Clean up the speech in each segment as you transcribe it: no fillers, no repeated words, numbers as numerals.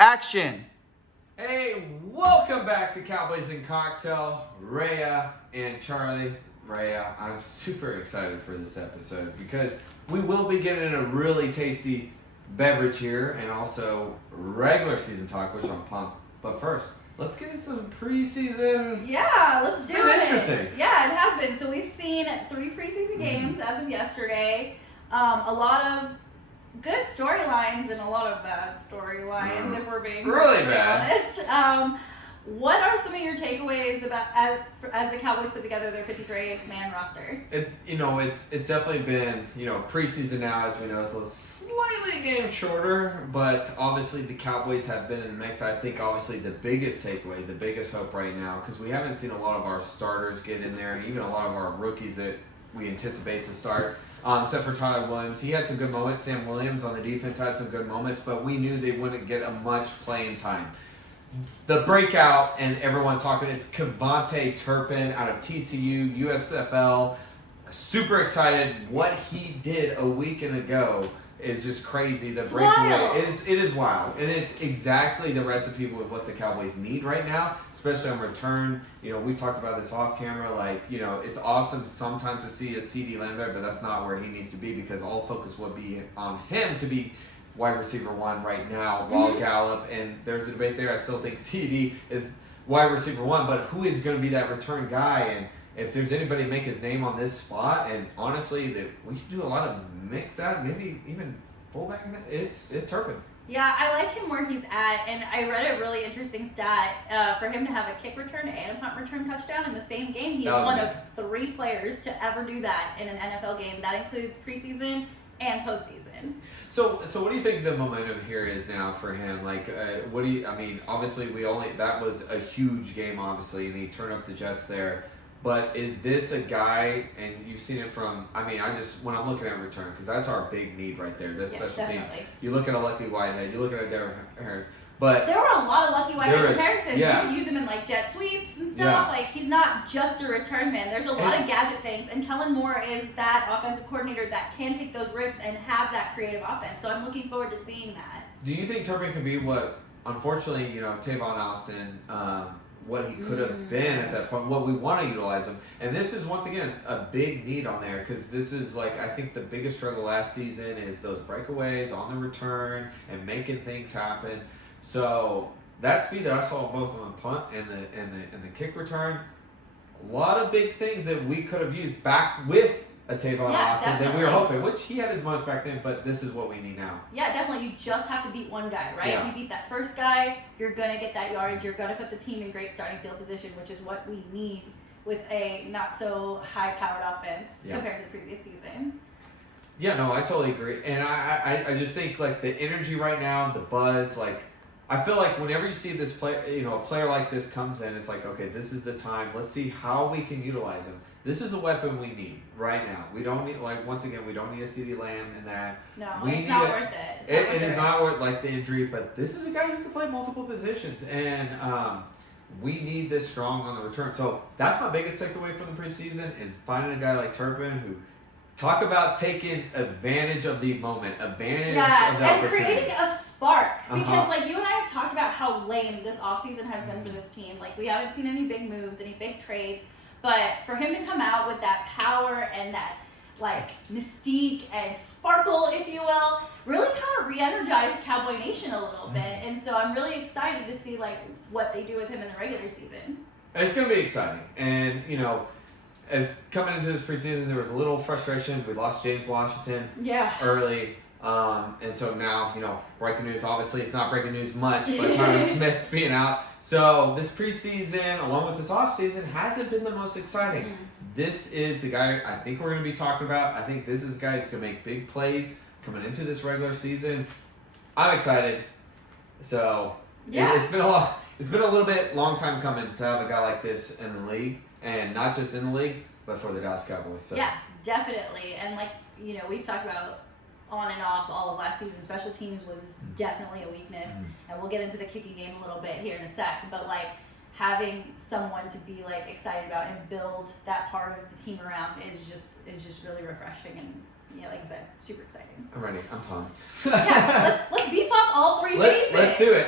Action! Hey, welcome back to Cowboys and Cocktail. Raya and Charlie. Raya, I'm super excited for this episode because we will be getting a really tasty beverage here and also regular season talk, which I'm pumped. But first, let's get into some preseason. Yeah, let's do it. It's been interesting. Yeah, it has been. So we've seen 3 preseason games as of yesterday. A lot of good storylines and a lot of bad storylines, if we're being really bad. Honest. What are some of your takeaways about as the Cowboys put together their 53-man roster? It's definitely been, preseason now, as we know, so slightly game shorter, but obviously the Cowboys have been in the mix. I think obviously the biggest takeaway, the biggest hope right now, because we haven't seen a lot of our starters get in there, and even a lot of our rookies that we anticipate to start. Except for Tyler Williams. He had some good moments. Sam Williams on the defense had some good moments, but we knew they wouldn't get a much playing time. The breakout, and everyone's talking, it's Kevontae Turpin out of TCU, USFL. Super excited. What he did a week ago is just crazy. The breakaway it is wild, and it's exactly the recipe with what the Cowboys need right now, especially on return. We've talked about this off camera. It's awesome sometimes to see a CD Lamb there, but that's not where he needs to be because all focus would be on him to be wide receiver 1 right now, while Gallup, and there's a debate there. I still think CD is wide receiver 1, but who is going to be that return guy? And if there's anybody make his name on this spot, and honestly, that we can do a lot of mix that, maybe even fullback in that, it's Turpin. Yeah, I like him where he's at, and I read a really interesting stat for him to have a kick return and a punt return touchdown in the same game. He's one of 3 players to ever do that in an NFL game. That includes preseason and postseason. So what do you think the momentum here is now for him? Obviously that was a huge game, obviously, and he turned up the Jets there. But is this a guy, and you've seen it from, when I'm looking at return, because that's our big need right there, this special team. You look at a Lucky Whitehead, you look at a Derrick Harris. But there were a lot of Lucky Whitehead comparisons. Yeah. You can use him in jet sweeps and stuff. Yeah. He's not just a return man. There's a lot of gadget things, and Kellen Moore is that offensive coordinator that can take those risks and have that creative offense. So I'm looking forward to seeing that. Do you think Turpin can be what, unfortunately, Tavon Allison, what he could have been at that point, what we want to utilize him? And this is, once again, a big need on there, because this is, I think the biggest struggle last season is those breakaways on the return and making things happen. So that speed that I saw both on the punt and the kick return, a lot of big things that we could have used back with a Tavon Austin that we were hoping, which he had his moments back then, but this is what we need now. Yeah, definitely. You just have to beat one guy, right? Yeah. You beat that first guy, you're going to get that yardage, you're going to put the team in great starting field position, which is what we need with a not so high-powered offense compared to the previous seasons. Yeah, no, I totally agree. And I just think, the energy right now, the buzz, I feel like whenever you see this play, a player like this comes in, it's okay, this is the time. Let's see how we can utilize him. This is a weapon we need right now. We don't need, once again, we don't need a CD Lamb in that. No, it's not worth it. It is not worth, the injury, but this is a guy who can play multiple positions, and we need this strong on the return. So that's my biggest takeaway from the preseason is finding a guy like Turpin who, talk about taking advantage of the moment, of the and creating a spark. Because you and I have talked about how lame this offseason has been for this team. We haven't seen any big moves, any big trades. But for him to come out with that power and that mystique and sparkle, if you will, really kind of re-energized Cowboy Nation a little bit. And so I'm really excited to see what they do with him in the regular season. It's going to be exciting. And, as coming into this preseason, there was a little frustration. We lost James Washington early. And so now, breaking news, obviously it's not breaking news much, but Tyron Smith being out. So this preseason, along with this offseason, hasn't been the most exciting. This is the guy I think we're going to be talking about. I think this is the guy that's going to make big plays coming into this regular season. I'm excited. So it's been a little bit long time coming to have a guy like this in the league, and not just in the league, but for the Dallas Cowboys. So. Yeah, definitely. And we've talked about on and off all of last season, special teams was definitely a weakness, and we'll get into the kicking game a little bit here in a sec, but having someone to be excited about and build that part of the team around is just really refreshing, and yeah, like I said, super exciting. I'm ready. I'm pumped. Yeah, let's beef up all three phases.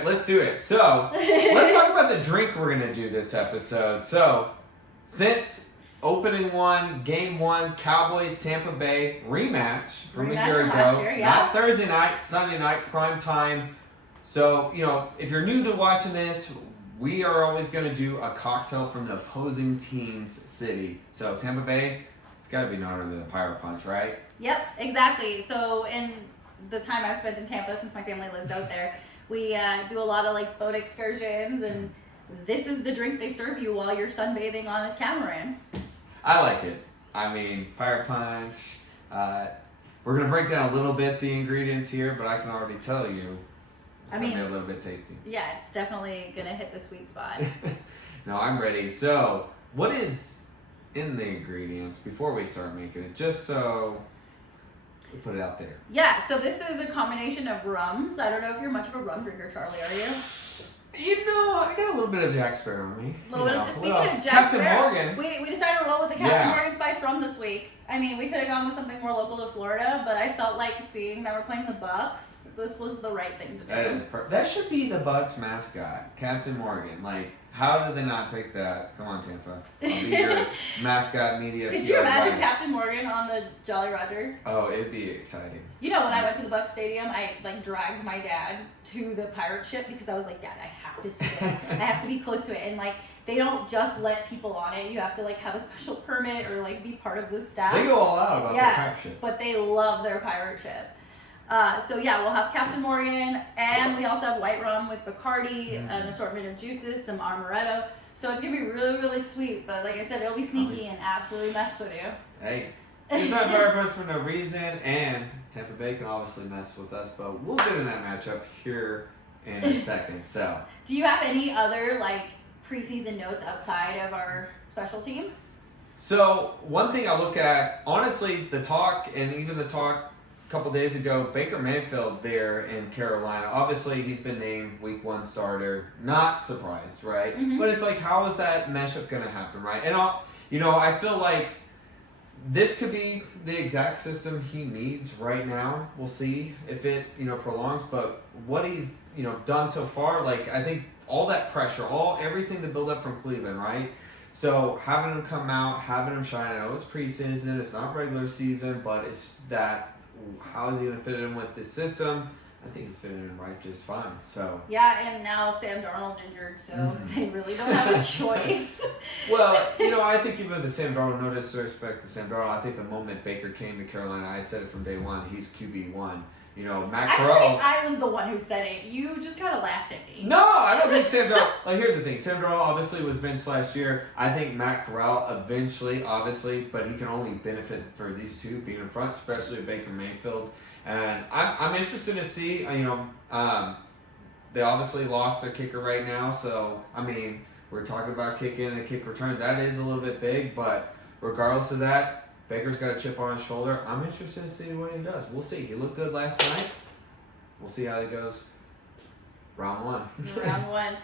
Let's do it. So, let's talk about the drink we're going to do this episode. So, since opening one, game one, Cowboys Tampa Bay rematch from a year ago. Last year, yeah. Not Thursday night, Sunday night, prime time. So, if you're new to watching this, we are always going to do a cocktail from the opposing team's city. So, Tampa Bay, it's got to be none other than the Pirate Punch, right? Yep, exactly. So in the time I've spent in Tampa, since my family lives out there, we do a lot of like boat excursions, and this is the drink they serve you while you're sunbathing on a catamaran. I like it. I mean, Pirate Punch. We're going to break down a little bit the ingredients here, but I can already tell you it's going to be a little bit tasty. Yeah, it's definitely going to hit the sweet spot. No, I'm ready. So, what is in the ingredients before we start making it? Just so we put it out there. Yeah, so this is a combination of rums. I don't know if you're much of a rum drinker, Charlie, are you? I got a little bit of Jack Sparrow in me. A little bit of, speaking of Jack Captain Sparrow, Morgan. we decided to roll with the Captain Morgan Spice Rum this week. I mean, we could have gone with something more local to Florida, but I felt like seeing that we're playing the Bucs, this was the right thing to do. That should be the Bucs mascot, Captain Morgan. Like, how did they not pick that? Come on, Tampa. I'll be your mascot media. Could you imagine Captain Morgan on the Jolly Roger? Oh, it'd be exciting. When I went to the Bucs Stadium, I dragged my dad to the pirate ship because I was like, Dad, I have to see this. I have to be close to it. And they don't just let people on it. You have to have a special permit or be part of the staff. They go all out about their pirate ship. But they love their pirate ship. We'll have Captain Morgan, and we also have white rum with Bacardi, an assortment of juices, some amaretto. So it's gonna be really, really sweet. But like I said, it'll be sneaky and absolutely mess with you. Hey, it's not Pirate Punch for no reason, and Tampa Bay can obviously mess with us, but we'll get in that matchup here in a second. So, do you have any other preseason notes outside of our special teams? So one thing I look at, honestly, the talk a couple days ago, Baker Mayfield there in Carolina. Obviously, he's been named Week 1 starter. Not surprised, right? Mm-hmm. But it's how is that matchup going to happen, right? And I feel like this could be the exact system he needs right now. We'll see if it prolongs. But what he's done so far, I think all that pressure, everything to build up from Cleveland, right? So having him come out, having him shine. I know it's preseason, it's not regular season, but it's that. How is he going to fit in with this system? I think he's fitting in right just fine. So yeah, and now Sam Darnold's injured, so they really don't have a choice. Well, I think even the Sam Darnold, no disrespect to Sam Darnold, I think the moment Baker came to Carolina, I said it from day one, he's QB1. Matt Corral. Actually, I was the one who said it. You just kind of laughed at me. No, I don't think Sam Darnold. Here's the thing. Sam Darnold obviously was benched last year. I think Matt Corral eventually, obviously, but he can only benefit for these two being in front, especially Baker Mayfield. And I'm interested to see. They obviously lost their kicker right now, so we're talking about kicking and kick return. That is a little bit big, but regardless of that. Baker's got a chip on his shoulder. I'm interested to see what he does. We'll see. He looked good last night. We'll see how it goes. Round 1. Round 1.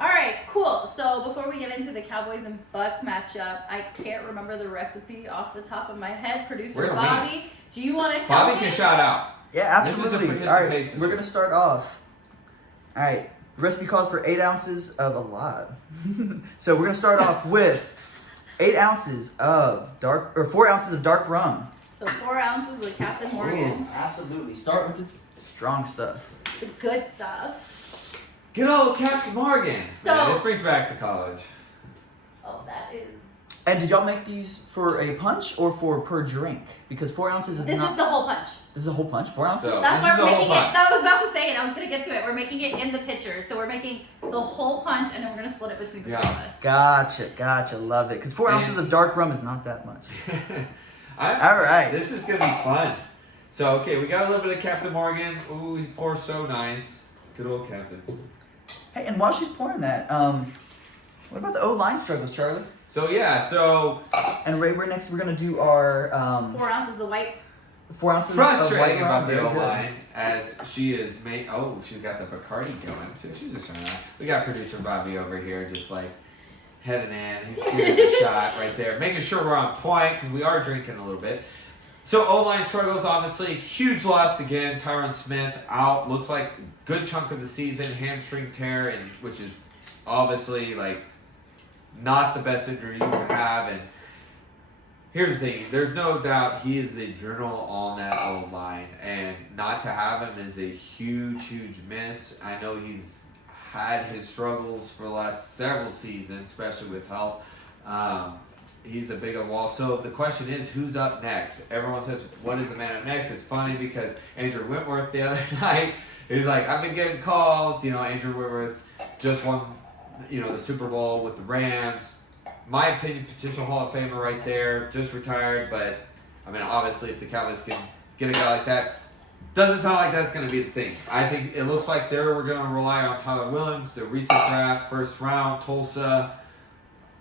All right, cool. So before we get into the Cowboys and Bucs matchup, I can't remember the recipe off the top of my head. Producer Bobby, do you want to tell me? Bobby can shout out. Yeah, absolutely. This is a all participation. right, we're going to start off. All right, the recipe calls for 8 ounces of a lot. So we're going to start off with 4 ounces of dark rum. So 4 ounces of Captain Morgan. Ooh, absolutely. Start with the strong stuff. The good stuff. Good old Captain Morgan. So this brings back to college. Oh, that is. And did y'all make these for a punch or for per drink? Because 4 ounces is This is the whole punch. This is a whole punch? 4 ounces? So, that's why we're making it. I was about to say it. I was going to get to it. We're making it in the pitcher. So we're making the whole punch, and then we're going to split it between the two of us. Gotcha. Love it. Because 4 ounces of dark rum is not that much. All right. This is going to be fun. So, okay, we got a little bit of Captain Morgan. Ooh, he pours so nice. Good old Captain. Hey, and while she's pouring that, what about the O-line struggles, Charlie? And Ray, next we're going to do our... 4 ounces of the white. 4 ounces frustrating of white rum. about the O-line as she is she's got the Bacardi going. So she's just trying to... We got producer Bobby over here just heading in. He's giving the shot right there. Making sure we're on point because we are drinking a little bit. So O-line struggles, obviously. Huge loss again. Tyron Smith out. Looks like good chunk of the season. Hamstring tear, and which is obviously like not the best injury you can have. And here's the thing. There's no doubt he is the journal on that O-line. And not to have him is a huge, huge miss. I know he's had his struggles for the last several seasons, especially with health. He's a big wall. So the question is, who's up next? Everyone says, what is the man up next? It's funny because Andrew Whitworth the other night, he's like, I've been getting calls. You know, Andrew Whitworth just won, the Super Bowl with the Rams. My opinion, potential Hall of Famer right there, just retired. But, I mean, obviously, if the Cowboys can get a guy like that, doesn't sound like that's going to be the thing. I think it looks like we're going to rely on Tyler Williams, the recent draft, first round, Tulsa.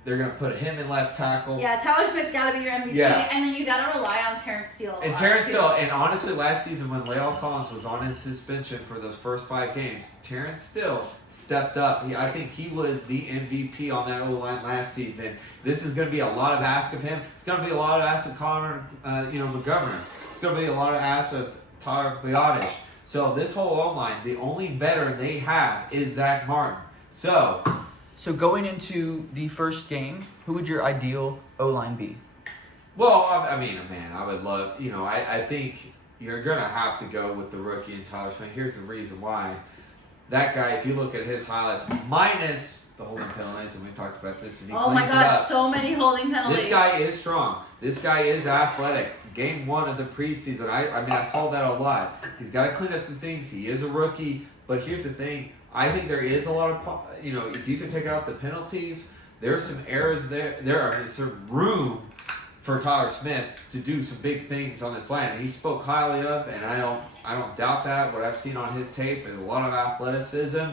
They're going to put him in left tackle. Yeah, Tyler Smith's got to be your MVP. Yeah. And then you got to rely on Terrence Steele. And Terrence Steele, and honestly, last season when La'el Collins was on his suspension for those first 5 games, Terrence Steele stepped up. I think he was the MVP on that O-line last season. This is going to be a lot of ask of him. It's going to be a lot of ask of Connor, McGovern. It's going to be a lot of ask of Tyler Biotish. So this whole O-line, the only veteran they have is Zach Martin. So going into the first game, who would your ideal O-line be? Well, I would love, I think you're going to have to go with the rookie and Tyler Smith. Here's the reason why. That guy, if you look at his highlights, minus the holding penalties, and we talked about this, and he oh my God, so many holding penalties. This guy is strong. This guy is athletic. Game 1 of the preseason, I saw that a lot. He's got to clean up some things. He is a rookie, but here's the thing. I think there is a lot of, if you can take out the penalties, there's some errors there. There's some room for Tyler Smith to do some big things on this line. And he spoke highly of, and I don't doubt that. What I've seen on his tape is a lot of athleticism.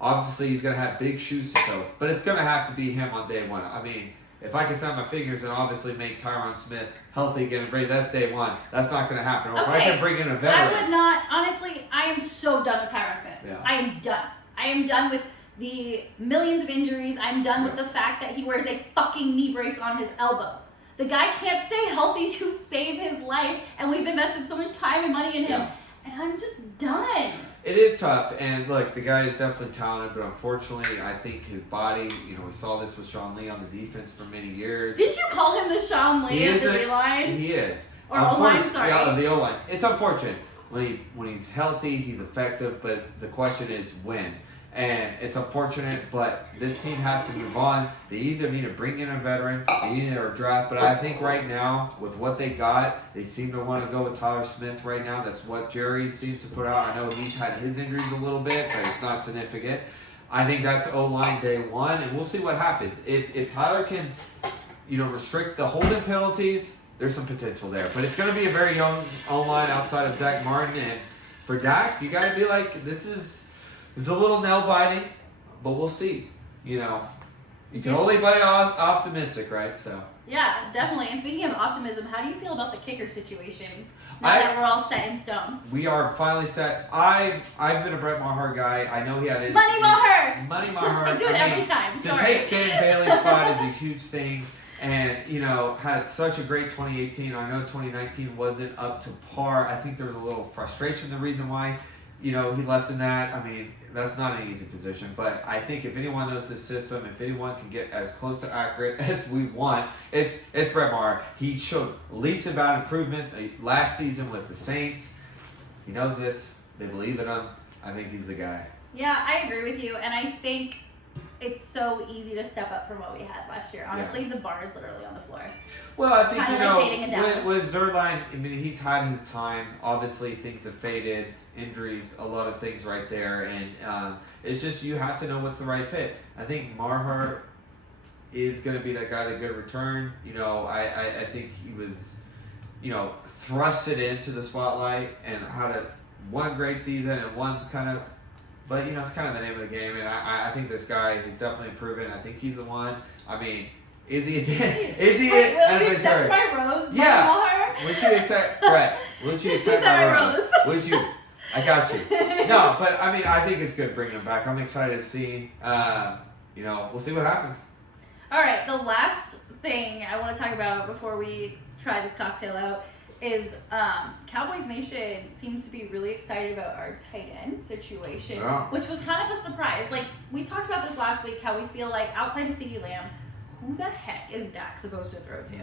Obviously, he's going to have big shoes to fill, but it's going to have to be him on day 1. I mean, if I can snap my fingers and obviously make Tyron Smith healthy again and bring that's day 1, that's not going to happen. Or if I can bring in a veteran. I would not, honestly, I am so done with Tyron Smith. Yeah. I am done. I am done with the millions of injuries. I'm done with the fact that he wears a fucking knee brace on his elbow. The guy can't stay healthy to save his life, and we've invested so much time and money in him. Yeah. And I'm just done. It is tough, and look, the guy is definitely talented, but unfortunately, I think his body, we saw this with Sean Lee on the defense for many years. Did you call him the Sean Lee of the D-line? He is. Or O-line, sorry. Yeah, of the O-line. It's unfortunate. When he's healthy, he's effective, but the question is when. And it's unfortunate, but this team has to move on. They either need to bring in a veteran, they need to draft. But I think right now, with what they got, they seem to want to go with Tyler Smith right now. That's what Jerry seems to put out. I know he's had his injuries a little bit, but it's not significant. I think that's O-line day 1, and we'll see what happens. If Tyler can, restrict the holding penalties, there's some potential there. But it's going to be a very young O-line outside of Zach Martin. And for Dak, you got to be like, this is a little nail-biting, but we'll see. You can only be optimistic, right? So. Yeah, definitely. And speaking of optimism, how do you feel about the kicker situation now that we're all set in stone? We are finally set. I've been a Brett Maher guy. I know he had his... Money Maher! I do it every time. To take Dan Bailey's spot is a huge thing. And, had such a great 2018. I know 2019 wasn't up to par. I think there was a little frustration. The reason why, he left in that. I mean, that's not an easy position. But I think if anyone knows this system, if anyone can get as close to accurate as we want, it's Brett Maher. He showed leaps and bounds improvement last season with the Saints. He knows this. They believe in him. I think he's the guy. Yeah, I agree with you. And I think it's so easy to step up from what we had last year. Honestly, The bar is literally on the floor. Well, I think, kind of like dating in Dallas. with Zerline, I mean, he's had his time. Obviously, things have faded. Injuries, a lot of things right there. And it's just you have to know what's the right fit. I think Maher is going to be that guy to good return. I think he was, thrusted into the spotlight and had one great season and one kind of, but it's kind of the name of the game. And I think this guy, he's definitely proven. I think he's the one. I mean, is he? Will you accept my rose? Yeah. Maher? Would you accept Brett? Would you accept my rose? Would you? I got you. No, but I mean, I think it's good bringing him back. I'm excited to see. We'll see what happens. All right, the last thing I want to talk about before we try this cocktail out is Cowboys Nation seems to be really excited about our tight end situation, which was kind of a surprise. Like, we talked about this last week, how we feel like outside of CeeDee Lamb, who the heck is Dak supposed to throw to?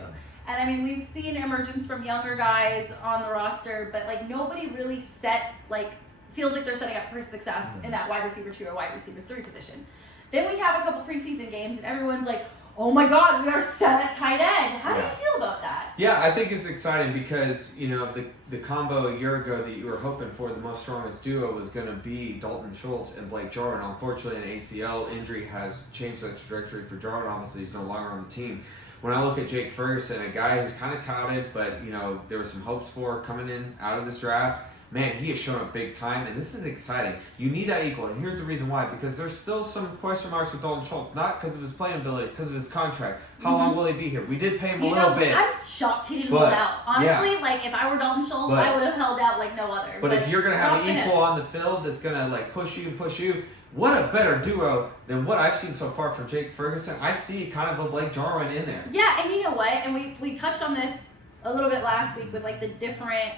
And I mean, we've seen emergence from younger guys on the roster, but like nobody really feels like they're setting up for success in that wide receiver 2 or wide receiver 3 position. Then we have a couple preseason games and everyone's like, oh my God, we are set at tight end. How do you feel about that? Yeah, I think it's exciting because, the combo a year ago that you were hoping for, the most strongest duo, was going to be Dalton Schultz and Blake Jarwin. Unfortunately, an ACL injury has changed that trajectory for Jarwin. Obviously, he's no longer on the team. When I look at Jake Ferguson, a guy who's kind of touted, but, there were some hopes for coming in out of this draft, man, he has shown up big time, and this is exciting. You need that equal, and here's the reason why. Because there's still some question marks with Dalton Schultz, not because of his playing ability, because of his contract. How long will he be here? We did pay him a little bit. I'm shocked he didn't hold out. Honestly, if I were Dalton Schultz, I would have held out like no other. But if you're going to have an equal on the field that's going to push you, what a better duo than what I've seen so far from Jake Ferguson. I see kind of a Blake Jarwin in there. Yeah, and you know what? And we touched on this a little bit last week with the different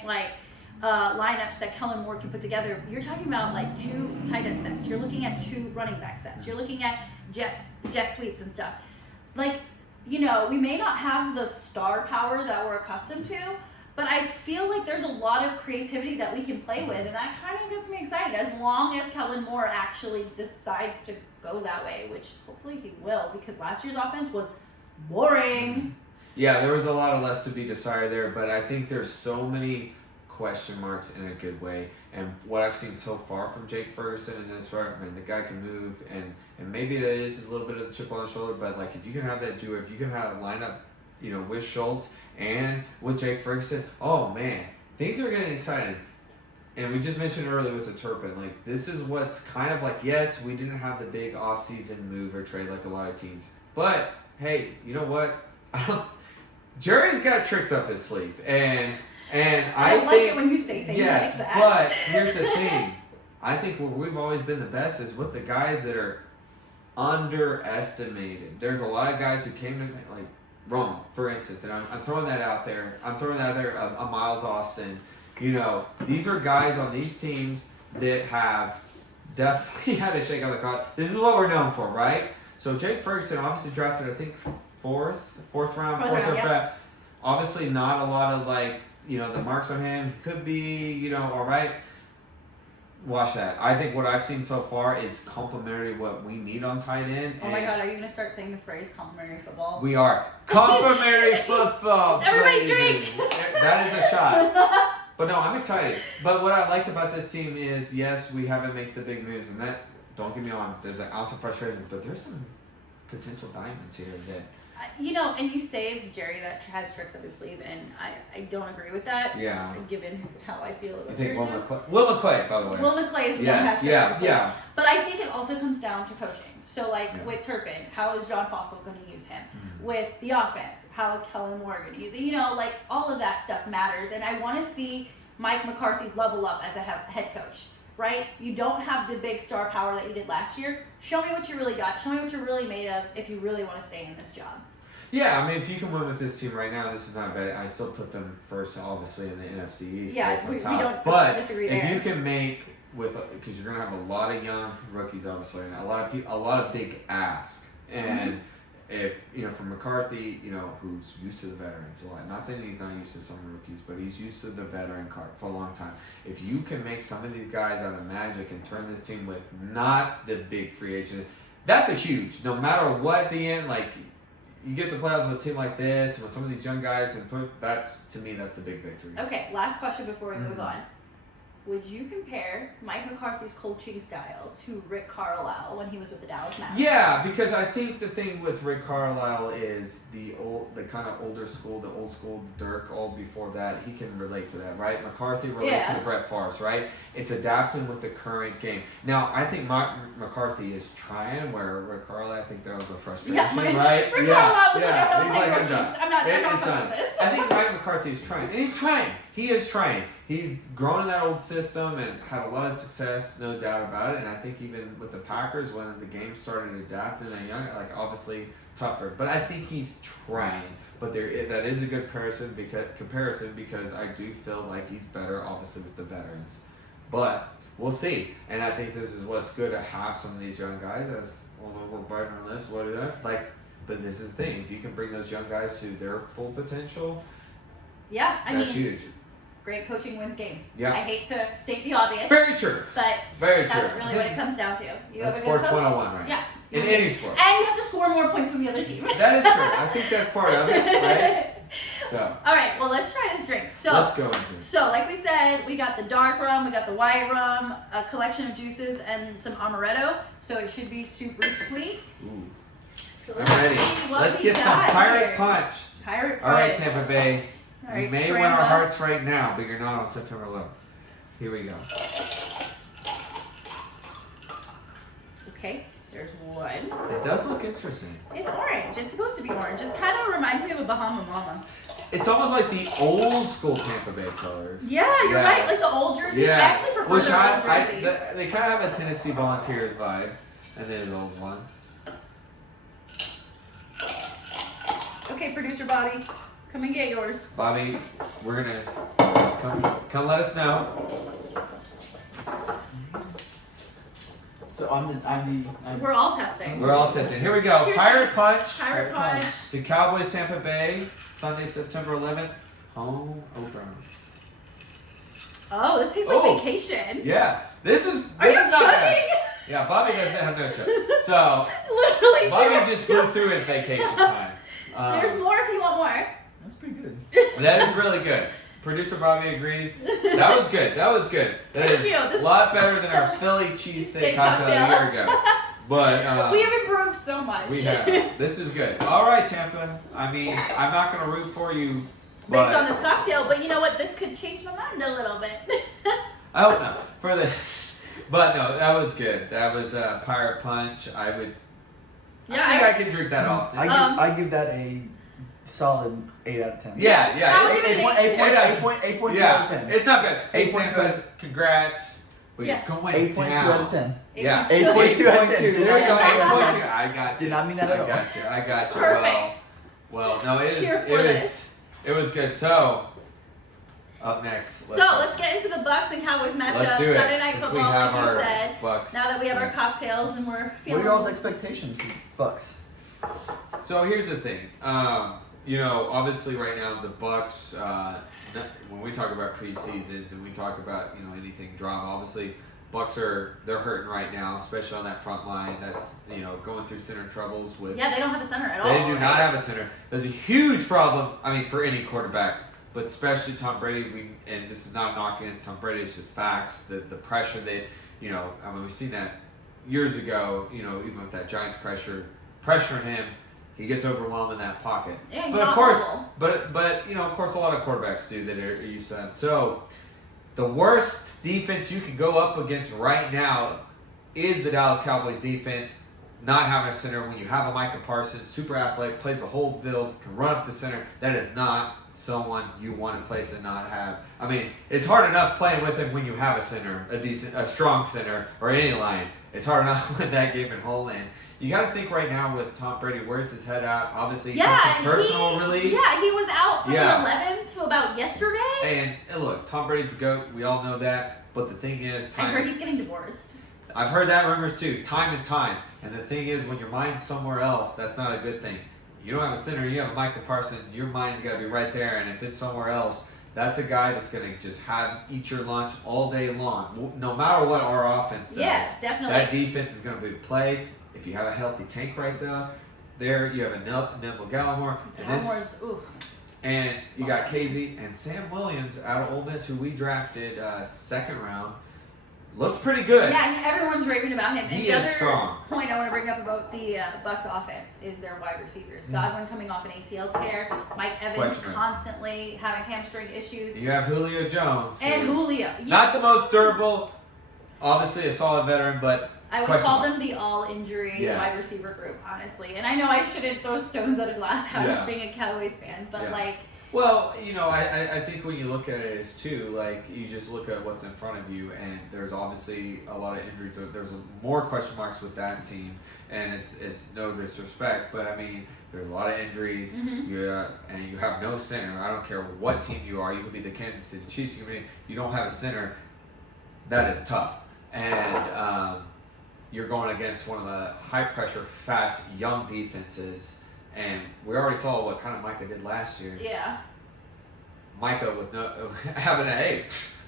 lineups that Kellen Moore can put together. You're talking about 2 tight end sets. You're looking at 2 running back sets. You're looking at jet sweeps and stuff. We may not have the star power that we're accustomed to, but I feel like there's a lot of creativity that we can play with, and that kind of gets me excited as long as Kellen Moore actually decides to go that way, which hopefully he will, because last year's offense was boring. Yeah, there was a lot of less to be desired there, but I think there's so many question marks in a good way. And what I've seen so far from Jake Ferguson in this part, man, the guy can move, and maybe that is a little bit of the chip on the shoulder, but if you can have that duo, if you can have a lineup, with Schultz and with Jake Ferguson, oh man, things are getting exciting. And we just mentioned earlier with the Turpin, this is what's kind of yes, we didn't have the big offseason move or trade like a lot of teams, but hey, you know what? Jerry's got tricks up his sleeve, and I like think, it when you say things like that. But here's the thing. I think where we've always been the best is with the guys that are underestimated. There's a lot of guys who came to, Roman, for instance, and I'm throwing that out there. A Miles Austin. These are guys on these teams that have definitely had a shake on the crowd. This is what we're known for, right? So Jake Ferguson obviously drafted, I think, fourth round. Yep. Obviously not a lot of the marks on him. He could be, all right. Watch that. I think what I've seen so far is complimentary what we need on tight end. Oh my God, are you going to start saying the phrase complimentary football? We are. Complimentary football. Everybody drink! That is a shot. But no, I'm excited. But what I like about this team is, yes, we haven't made the big moves. And that, don't get me wrong, there's an ounce of frustration. But there's some potential diamonds here that... and you say it's Jerry that has tricks up his sleeve, and I don't agree with that. Yeah. Given how I feel about you think Will McClay, by the way. Will McClay is the one who has tricks up his sleeve. Yeah. But I think it also comes down to coaching. So, with Turpin, how is John Fossil going to use him? Mm-hmm. With the offense, how is Kellen Moore going to use it? All of that stuff matters, and I want to see Mike McCarthy level up as a head coach. Right? You don't have the big star power that you did last year. Show me what you really got. Show me what you're really made of if you really want to stay in this job. Yeah, I mean, if you can win with this team right now, this is not bad. I still put them first, obviously, in the NFC East. Yeah, we don't disagree there. But if you can make because you're gonna have a lot of young rookies, obviously, and a lot of big ask, and if for McCarthy, who's used to the veterans a lot. Not saying he's not used to some rookies, but he's used to the veteran card for a long time. If you can make some of these guys out of magic and turn this team with not the big free agent, that's a huge. No matter what the end, you get the playoffs with a team like this, with some of these young guys, and to me, that's the big victory. Okay, last question before we move on. Would you compare Mike McCarthy's coaching style to Rick Carlisle when he was with the Dallas Mavericks? Yeah, because I think the thing with Rick Carlisle is the kind of older school, the old school, Dirk, all before that, he can relate to that, right? McCarthy relates to the Brett Favre's, right? It's adapting with the current game. Now, I think McCarthy is trying, where Rick Carlisle, I think there was a frustration, right? Rick Carlisle was I'm not done with this. I think Mike McCarthy is trying, and he's trying. He is trying. He's grown in that old system and had a lot of success, no doubt about it. And I think even with the Packers, when the game started adapting that young, like obviously tougher. But I think he's trying. But that is a good comparison because I do feel like he's better, obviously, with the veterans. But we'll see. And I think this is what's good to have some of these young guys. As although we're biting our lips, what is that? But this is the thing. If you can bring those young guys to their full potential, that's huge. Great coaching wins games. Yeah. I hate to state the obvious. Very true. But Very true. that's really what it comes down to. You That's have a good sports coach. 101, right? Yeah. In any sport. And you have to score more points than the other team. That is true. I think that's part of it, right? So. All right. Well, let's try this drink. So Let's go into it. So, like we said, we got the dark rum, we got the white rum, a collection of juices, and some amaretto. So it should be super sweet. Ooh. So I'm ready. Let's get some Pirate Punch. Pirate Punch. All right, Tampa Bay. All right, You may win our hearts right now, but you're not on September 11th. Here we go. Okay, there's one. It does look interesting. It's orange. It's supposed to be orange. It kind of reminds me of a Bahama Mama. It's almost like the old school Tampa Bay colors. Yeah, you're right. Like the old jerseys. Yeah. I actually prefer Which the old jerseys. they kind of have a Tennessee Volunteers vibe, and then the old one. Okay, producer Bobby, come and get yours. Bobby, we're gonna come let us know. So We're all testing. We're all testing. Here we go. Cheers. Pirate Punch. Pirate Punch. The Cowboys, Tampa Bay, Sunday, September 11th. Home opener. Oh, this tastes like vacation. Yeah. This is Are you not bad. chugging? Yeah, Bobby doesn't have no choke. So Literally. Bobby just blew through his vacation time. There's more if you want more. That's pretty good. That is really good. Producer Bobby agrees. That was good. That was good. That Thank is you. This a lot better than our Philly cheesesteak cocktail a year ago. But we have improved so much. we have. This is good. All right, Tampa. I mean, I'm not going to root for you. Based on this cocktail, but you know what? This could change my mind a little bit. I hope not. But no, that was good. That was Pirate Punch. I think I can drink that often. I give that a solid 8 out of 10. Yeah. I'll give it an 8.2 out of 10. It's not bad. 8.2 Tampa, out of 10. Congrats. Yeah. Going 8.2 down. out of 10. Yeah. 8.2 out of 10. There we go. 8.2. I got you. Did not mean that at all. I got you. Perfect. Well, no, it was good. So, up next. Let's get into the Bucs and Cowboys matchup. Let's do it. Sunday night Since we football, have like you our said. Bucs. Now that we have our cocktails and we're What feeling. are y'all's expectations for Bucks? So here's the thing. Obviously right now the Bucs. When we talk about preseasons and we talk about anything drama, obviously Bucs they're hurting right now, especially on that front line. That's going through center troubles with. Yeah, they don't have a center at all. They do not have a center. There's a huge problem. I mean, for any quarterback, but especially Tom Brady. And this is not a knock against Tom Brady. It's just facts. The pressure that we've seen that years ago. Even with that Giants pressuring him, he gets overwhelmed in that pocket. Yeah, he's but not of course, mobile. but of course, a lot of quarterbacks do that are used to that. So the worst defense you can go up against right now is the Dallas Cowboys defense. Not having a center when you have a Micah Parsons, super athletic, plays the whole field, can run up the center. That is not someone you want to place and not have. I mean, it's hard enough playing with him when you have a center, a strong center, or any line. It's hard enough when that gaping hole in. You got to think right now with Tom Brady, where's his head at? Obviously, he took some personal relief. Yeah, he was out from the 11th to about yesterday. And look, Tom Brady's the GOAT. We all know that. But the thing is, I heard he's getting divorced. I've heard that rumors too. Time is time. And the thing is, when your mind's somewhere else, that's not a good thing. You don't have a center, you have a Micah Parsons, your mind's got to be right there. And if it's somewhere else, that's a guy that's going to just eat your lunch all day long. No matter what our offense does. Yes, definitely. That defense is going to be played. If you have a healthy tank right there, you have a Neville Gallimore. And you got Casey and Sam Williams out of Ole Miss, who we drafted second round. Looks pretty good. Yeah, everyone's raving about him. And He is strong. Point I want to bring up about the Bucs offense is their wide receivers. Godwin coming off an ACL tear. Mike Evans constantly having hamstring issues. You have Julio Jones. And Julio. Yeah. Not the most durable, obviously a solid veteran, but I would call them the all-injury wide receiver group, honestly. And I know I shouldn't throw stones at a glass house being a Cowboys fan, but Well, I think when you look at it is too, like, you just look at what's in front of you, and there's obviously a lot of injuries. There's more question marks with that team, and it's no disrespect, but I mean, there's a lot of injuries. And you have no center. I don't care what team you are. You could be the Kansas City Chiefs. You don't have a center. That is tough, and you're going against one of the high pressure, fast, young defenses. And we already saw what kind of Micah did last year. Yeah. Micah with having a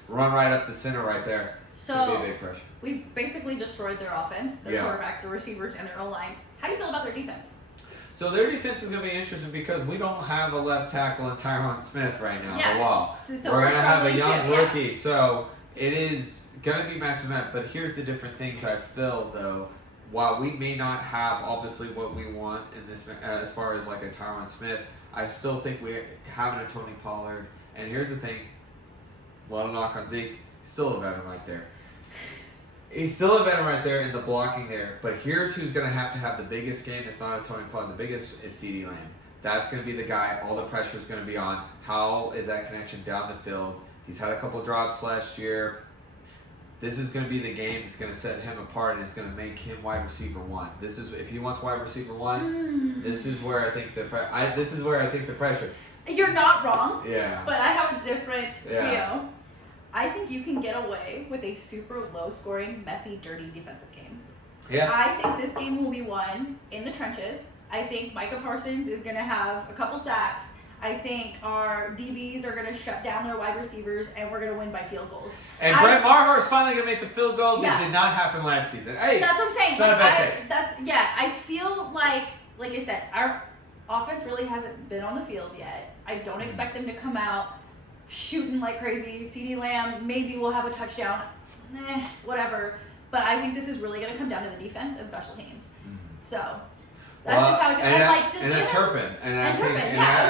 run right up the center right there. So be a big pressure. We've basically destroyed their offense, their quarterbacks, their receivers, and their O-line. How do you feel about their defense? So their defense is going to be interesting because we don't have a left tackle in Tyron Smith right now. Yeah. A while. So we're going to have a young rookie. Yeah. So it is going to be matching that. But here's the different things I feel though. While we may not have obviously what we want in this as far as like a Tyron Smith, I still think we having a Tony Pollard. And here's the thing, a lot of knock on Zeke, he's still a veteran right there. He's still a veteran right there in the blocking there. But here's who's going to have the biggest game. It's not a Tony Pollard. The biggest is CeeDee Lamb. That's going to be the guy. All the pressure is going to be on. How is that connection down the field? He's had a couple drops last year. This is going to be the game that's going to set him apart, and it's going to make him wide receiver one. This is if he wants wide receiver one. This is where I think the pressure. You're not wrong. Yeah. But I have a different view. I think you can get away with a super low-scoring, messy, dirty defensive game. Yeah. I think this game will be won in the trenches. I think Micah Parsons is going to have a couple sacks. I think our DBs are going to shut down their wide receivers, and we're going to win by field goals. And Brett Maher is finally going to make the field goal that did not happen last season. Hey, that's what I'm saying. It's not a bad take. I feel like I said, our offense really hasn't been on the field yet. I don't expect them to come out shooting like crazy. CeeDee Lamb maybe will have a touchdown. Whatever. But I think this is really going to come down to the defense and special teams. So that's just how I feel. And Turpin. And I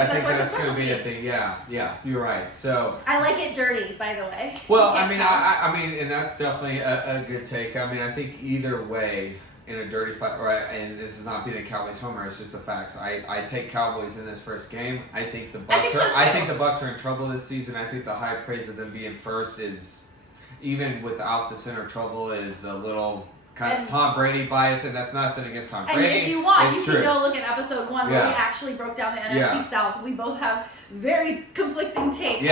think that's going to be the thing. Yeah, you're right. So I like it dirty, by the way. Well, I mean, and that's definitely a good take. I mean, I think either way, in a dirty fight, right? And this is not being a Cowboys homer; it's just the facts. I take Cowboys in this first game. I think the Bucs I think the Bucs are in trouble this season. I think the high praise of them being first is, even without the center trouble, is a little kind of Tom Brady bias, and that's nothing against Tom Brady. And if you want, you can go look at episode 1 where we actually broke down the NFC South. We both have very conflicting takes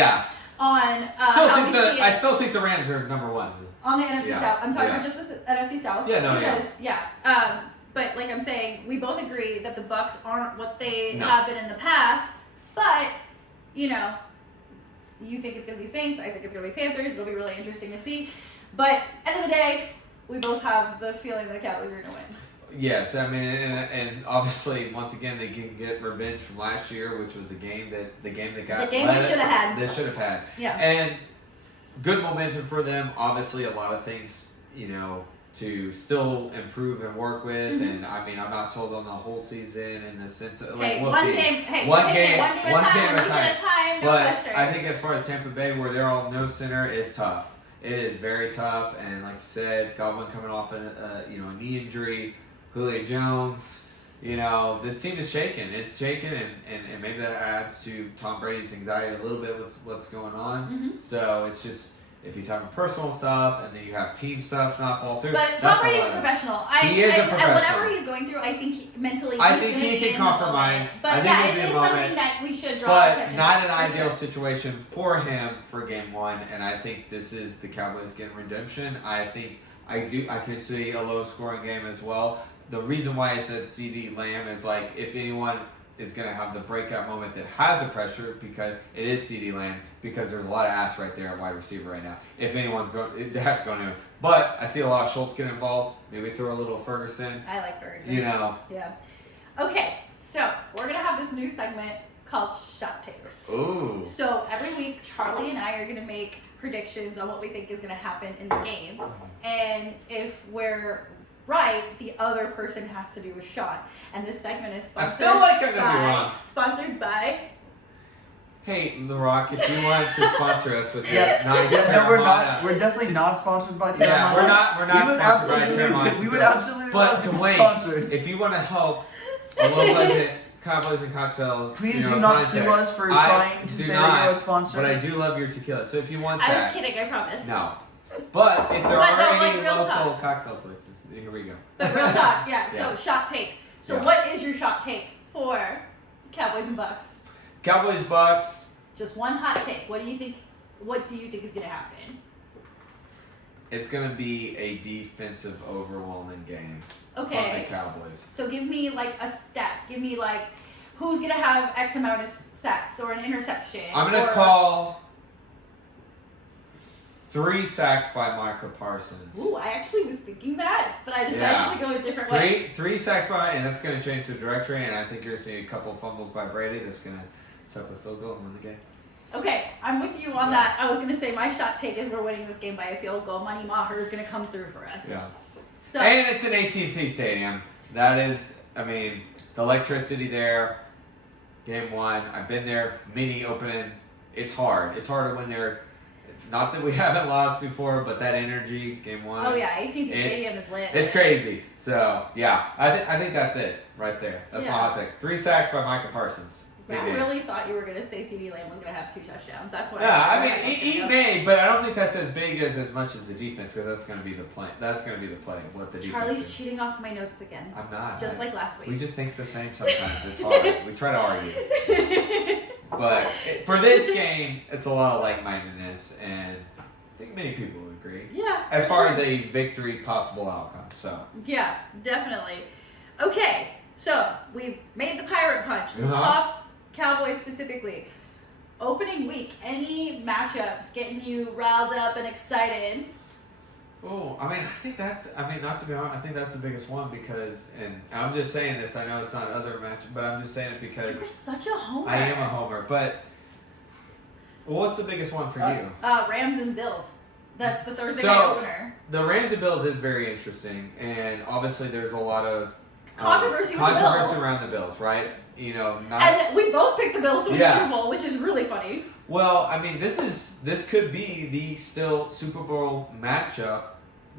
on how we see it. I still think the Rams are number one. On the NFC South. I'm talking about just the NFC South. But like I'm saying, we both agree that the Bucs aren't what they have been in the past. But, you think it's going to be Saints. I think it's going to be Panthers. It'll be really interesting to see. But, end of the day, we both have the feeling that the Cowboys are going to win. Yes, I mean, and obviously, once again, they can get revenge from last year, which was the game that they should have had. They should have had. Yeah. And good momentum for them. Obviously, a lot of things, to still improve and work with. Mm-hmm. And I mean, I'm not sold on the whole season in the sense of we'll see. One game at a time. But I think as far as Tampa Bay, where they're all no center, is tough. It is very tough, and like you said, Godwin coming off a knee injury, Julio Jones, this team is shaking. It's shaking, and maybe that adds to Tom Brady's anxiety a little bit with what's going on. Mm-hmm. So it's just, if he's having personal stuff, and then you have team stuff not fall through. But Tom Brady's a professional. He is a professional. And whatever he's going through, I think mentally he can compromise. But it is something that we should draw attention to. But not an ideal situation for him for game 1, and I think this is the Cowboys getting redemption. I think I could see a low scoring game as well. The reason why I said CeeDee Lamb is like, if anyone is going to have the breakout moment that has the pressure, because it is CeeDee Lamb, because there's a lot of ass right there at wide receiver right now. If anyone's going, that's going to. But I see a lot of Schultz get involved. Maybe throw a little Ferguson. I like Ferguson. Yeah. Okay, so we're going to have this new segment called Shot Takes. Ooh. So every week, Charlie and I are going to make predictions on what we think is going to happen in the game. And if we're right, the other person has to do a shot. And this segment is sponsored I feel like I'm gonna be wrong. Sponsored by... Hey, The Rock, if you want to sponsor us with your nice no, we're not. We're definitely not sponsored by Terramana. Yeah, we're not sponsored by Terramana. We would absolutely but love to be Dwayne, sponsored. if you want to help a low budget Cowboys and cocktails. Please you know, do not contact. sue us for I trying to do say not, we're a sponsor. But I do love your tequila. So if you want I that, was kidding, I promise. no. But if there But are no, like, any real local talk. cocktail places, here we go. But real talk, yeah. Yeah. So shot takes. So Yeah. what is your shot take for Cowboys and Bucs? Cowboys, Bucs. Just one hot take. What do you think? What do you think is gonna happen? It's gonna be a defensive, overwhelming game Okay. from the Cowboys. So give me like a stat. Give me like who's gonna have X amount of sacks or an interception. I'm gonna or- call 3 sacks by Micah Parsons. Ooh, I actually was thinking that, but I decided Yeah. to go a different way. Three sacks by, and that's going to change the directory. And I think you're seeing a couple fumbles by Brady. That's going to set up a field goal and win the game. Okay, I'm with you on that. I was gonna say my shot take is we're winning this game by a field goal. Money Maher is gonna come through for us. Yeah. So And it's an AT&T Stadium. That is, I mean, the electricity there. Game 1, I've been there. Mini opening. It's hard. It's hard to win there. Not that we haven't lost before, but that energy, Game 1. oh yeah, AT&T It's- Stadium is lit. It's crazy. So yeah, I think that's it right there. That's my hot take. 3 sacks by Micah Parsons. Big I game. really thought you were gonna say CD Lamb was gonna have 2 touchdowns. That's what. Yeah, I thought mean was he gonna may, but I don't think that's as big as much as the defense because that's going to be the play. That's going to be the play. What the go. defense Charlie's is. cheating off my notes again, I'm not. just like last We week. just think the same sometimes. It's hard. We try to argue, but for this game, it's a lot of like-mindedness, and I think many people would agree. Yeah. As far as a victory possible outcome, so Yeah, definitely. Okay, so we've made the pirate punch. We Uh-huh. talked Cowboys specifically. Opening week, any matchups getting you riled up and excited? oh, I mean, I think that's. I mean, not to be honest, I think that's the biggest one because, and I'm just saying this. I know it's not other match, but I'm just saying it because You're such a homer. I am a homer. But what's the biggest one for you? Rams and Bills. That's the Thursday So- night opener. The Rams and Bills is very interesting, and obviously there's a lot of Controversy with the controversy Bills. around the Bills, right? You know, not And we both picked the Bills to win Yeah. the Super Bowl, which is really funny. well. I mean, this could be the still Super Bowl matchup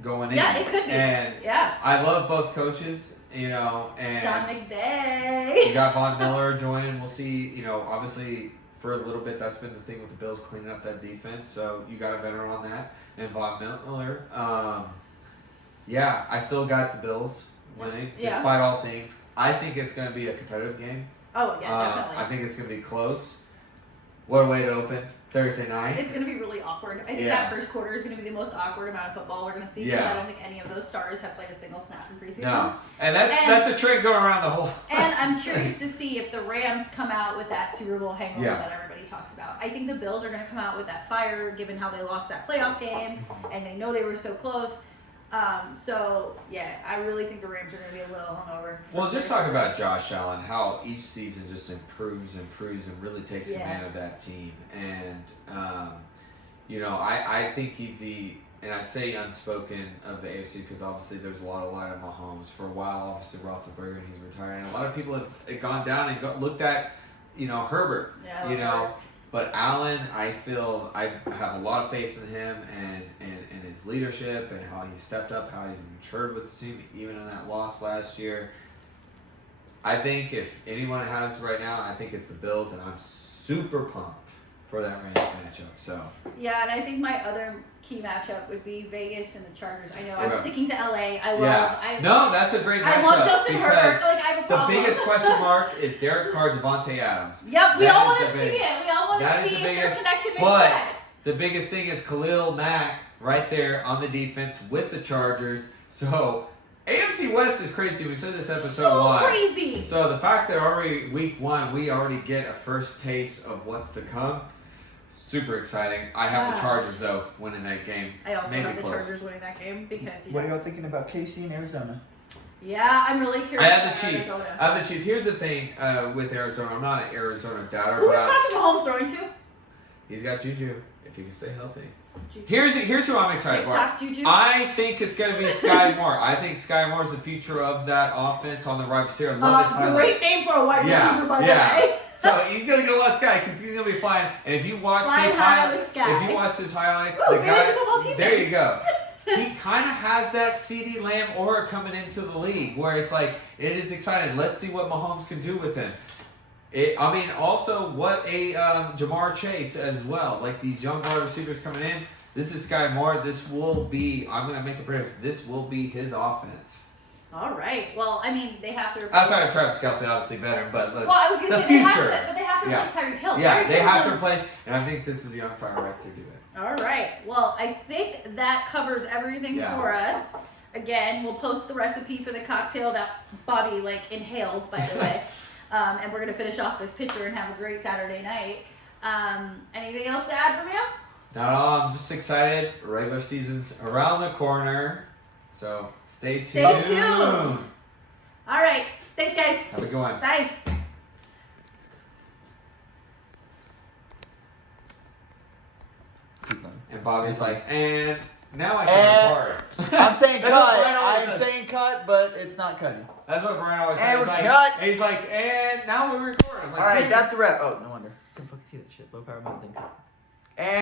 going in. Yeah, it could be. And Yeah. I love both coaches, you know, Sean and McVay. you got Von Miller joining. We'll see, you know, obviously for a little bit that's been the thing with the Bills cleaning up that defense. So you got a veteran on that, and Von Miller. Yeah, I still got the Bills winning Yeah. despite all things. I think it's going to be a competitive game. Oh, yeah, definitely. I think it's going to be close. What a way to open Thursday night. It's going to be really awkward. I think Yeah. that first quarter is going to be the most awkward amount of football we're going to see because Yeah. I don't think any of those stars have played a single snap in preseason. No, and that's And- that's a trend going around the whole. And I'm curious to see if the Rams come out with that Super Bowl hangover Yeah. that everybody talks about. I think the Bills are going to come out with that fire, given how they lost that playoff game, and they know they were so close. So, yeah, I really think the Rams are going to be a little hungover. Well, just talk about Josh Allen, how each season just improves and really takes Yeah. command of that team. And, you know, I think he's the, and I say unspoken of the AFC because obviously there's a lot of light on Mahomes. For a while, obviously, Roethlisberger, and he's retiring. A lot of people have gone down and looked at, you know, Herbert, Yeah, I you love know. Herbert. But Allen, I feel I have a lot of faith in him and his leadership and how he stepped up, how he's matured with the team, even in that loss last year. I think if anyone has right now, I think it's the Bills, and I'm super pumped for that Rams matchup. So Yeah, and I think my other key matchup would be Vegas and the Chargers. I know I'm Okay. sticking to LA. I love. yeah, no, that's a great matchup. I love Justin because Herbert. So, like, I have a the problem. biggest question mark is Derek Carr, Devontae Adams. Yep, we That all is want to the see big- it. We all want that to is see the if their biggest- connection makes but- sense. The biggest thing is Khalil Mack right there on the defense with the Chargers. So AFC West is crazy. We said this episode So live. crazy. So the fact that already week 1 we already get a first taste of what's to come, super exciting. I have the Gosh. Chargers though winning that game. I also Maybe have the close. Chargers winning that game because What are y'all thinking about KC and Arizona? yeah, I'm really curious. I have about the Chiefs. Arizona. I have the Chiefs. Here's the thing with Arizona. I'm not an Arizona doubter, Who is but Patrick Mahomes throwing to? he's got Juju if he can stay healthy. Juju. Here's who I'm excited for. TikTok Juju. I think it's going to be Sky Moore. I think Sky Moore is the future of that offense on the right receiver. I love his highlights. Great name for a wide receiver, by the yeah. way. So he's going to go let Sky because he's going to be flying. And if you watch Flying his high highlights, with Sky. if you watch his highlights, Ooh, the fantasy guy, football team there name. you go. he kind of has that CeeDee Lamb aura coming into the league, where it's like it is exciting. Let's see what Mahomes can do with him. Also what a Jamar Chase as well. Like these young wide receivers coming in. This is Sky Moore. This will be. I'm gonna make a prediction. This will be his offense. All right. Well, I mean, they have to. Outside of Travis Kelce, obviously better, but well, I was gonna say future. they have to replace Tyreek Hill. Yeah, Tyreek they Hill have to was- replace, and I think this is young fire right to do it. All right. Well, I think that covers everything for us. Again, we'll post the recipe for the cocktail that Bobby inhaled, by the way. And we're gonna finish off this picture and have a great Saturday night. Anything else to add from you? No, I'm just excited. Regular season's around the corner, so stay tuned. Stay tuned. All right. Thanks, guys. Have a good one. Bye. And Bobby's like, and now I can record. I'm saying That's cut. what Brian always I'm says. saying cut, but it's not cutting. That's what Brian always And says. we're He's cut. like, and he's like, and now we record. I'm like, All right, "Dang it." that's a wrap. Oh, no wonder. Couldn't fucking see that shit. Low power mode thing.